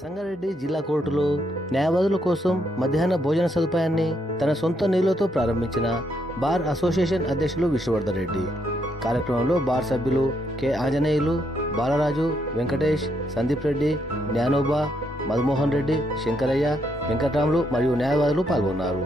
సంగారెడ్డి జిల్లా కోర్టులో న్యాయవాదుల కోసం మధ్యాహ్న భోజన సదుపాయాన్ని తన సొంత నిధులతో ప్రారంభించిన బార్ అసోసియేషన్ అధ్యక్షులు విష్ణువర్ధన్ రెడ్డి. కార్యక్రమంలో బార్ సభ్యులు కె ఆంజనేయులు, బాలరాజు, వెంకటేష్, సందీప్ రెడ్డి, జ్ఞానోబా, మధుమోహన్ రెడ్డి, శంకరయ్య, వెంకటరాములు మరియు న్యాయవాదులు పాల్గొన్నారు.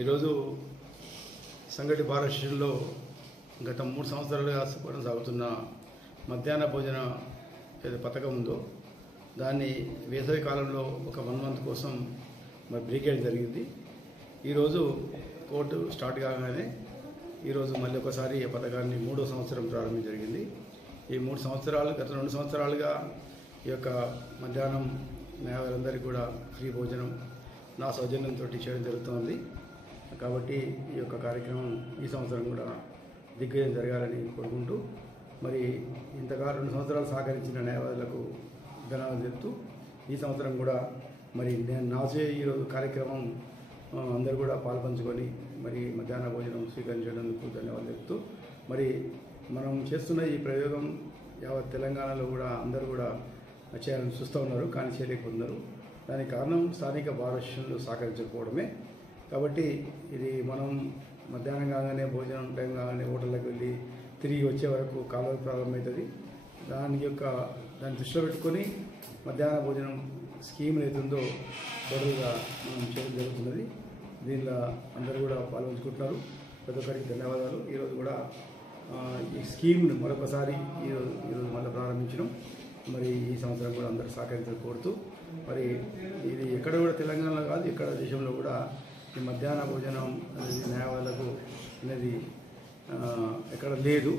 ఈరోజు సంగటి బార్ అసోసియేషన్లో గత 3 సంవత్సరాలుగా కొనసాగుతున్న మధ్యాహ్న భోజన ఏదో పథకం ఉందో దాన్ని వేసవి కాలంలో ఒక 1 మంత్ కోసం మరి బ్రేక్ చేయడం జరిగింది. ఈరోజు కోర్టు స్టార్ట్ కాగానే ఈరోజు మళ్ళీ ఒకసారి ఈ పథకాన్ని 3వ సంవత్సరం ప్రారంభించడం జరిగింది. ఈ 3 సంవత్సరాలు గత 2 సంవత్సరాలుగా ఈ యొక్క మధ్యాహ్నం న్యాయవాదులందరికీ కూడా ఫ్రీ భోజనం నా సౌజన్యంతో చేయడం జరుగుతుంది. కాబట్టి ఈ యొక్క కార్యక్రమం ఈ సంవత్సరం కూడా దిగ్విజయం జరగాలని కోరుకుంటూ మరి ఇంతగా 2 సంవత్సరాలు సహకరించిన న్యాయవాదులకు ధన్యవాదాలు చెప్తూ ఈ సంవత్సరం కూడా మరి నేను నాచే ఈరోజు కార్యక్రమం అందరూ కూడా పాల్పంచుకొని మరి మధ్యాహ్న భోజనం స్వీకరించినందుకు ధన్యవాదాలు చెప్తూ మరి మనం చేస్తున్న ఈ ప్రయోగం యావత్ తెలంగాణలో కూడా అందరూ కూడా చేయాలని చూస్తూ ఉన్నారు, కానీ చేయలేకపోతున్నారు. దానికి కారణం స్థానిక బార్ అసోసియేషన్లు సహకరించకపోవడమే. కాబట్టి ఇది మనం మధ్యాహ్నం కాగానే భోజనం టైం కాగానే హోటళ్ళకి వెళ్ళి తిరిగి వచ్చే వరకు కాలం ప్రారంభమవుతుంది. దాన్ని దృష్టిలో పెట్టుకొని మధ్యాహ్న భోజనం స్కీమ్ ఏతుందో టోటల్గా మనం చేయడం జరుగుతున్నది. దీనిలో అందరూ కూడా పాల్గొంచుకుంటున్నారు. ప్రతి ఒక్కరికి ధన్యవాదాలు. ఈరోజు కూడా ఈ స్కీమ్ను మరొకసారి ఈరోజు మళ్ళీ ప్రారంభించడం మరి ఈ సంవత్సరం కూడా అందరూ సహకరించాలని కోరుతూ మరి ఇది ఎక్కడ కూడా తెలంగాణలో కాదు, ఎక్కడ దేశంలో కూడా ఈ మధ్యాహ్న భోజనం అనేది న్యాయవాదులకు అనేది ఎక్కడ లేదు.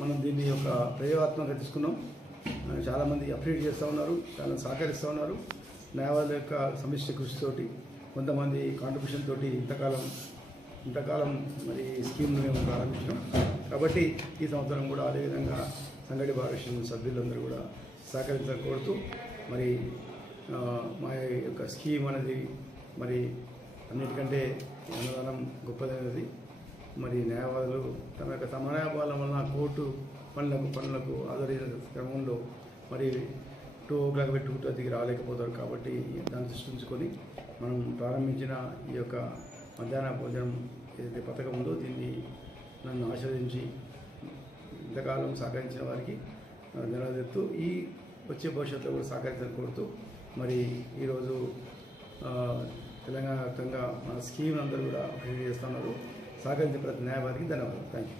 మనం దీన్ని ఒక ప్రయోగాత్మకంగా తీసుకున్నాం. చాలామంది అప్డేట్ చేస్తూ ఉన్నారు, చాలా సహకరిస్తూ ఉన్నారు. న్యాయవాదుల యొక్క సమిష్టి కృషితోటి కొంతమంది కాంట్రిబ్యూషన్ తోటి ఇంతకాలం మరి స్కీమ్ను మేము ప్రారంభించాం. కాబట్టి ఈ సంవత్సరం కూడా అదేవిధంగా సంగటి బార్ అసోసియేషన్ సభ్యులందరూ కూడా సహకరించాలని కోరుతూ మరి మా యొక్క స్కీమ్ అనేది మరి అన్నిటికంటే అన్నదానం గొప్పదైనది. మరి న్యాయవాదులు తమ యొక్క సమన్వయాల వలన కోర్టు పనులకు హాజరైన క్రమంలో మరి 2 o'clock 2:30కి రాలేకపోతారు. కాబట్టి దాన్ని దృష్టించుకొని మనం ప్రారంభించిన ఈ యొక్క మధ్యాహ్న భోజనం ఏదైతే పథకం ఉందో దీన్ని నన్ను ఆశీర్వదించి ఇంతకాలం సహకరించిన వారికి ధన్యవాదాలు ఈ వచ్చే భవిష్యత్తులో కూడా సహకరించాలని కోరుతూ మరి ఈరోజు తెలంగాణ వ్యాప్తంగా మన స్కీమ్ అందరూ కూడా అభివృద్ధి చేస్తున్నారు. సహకరించే ప్రతి న్యాయవాదికి ధన్యవాదాలు. Thank you.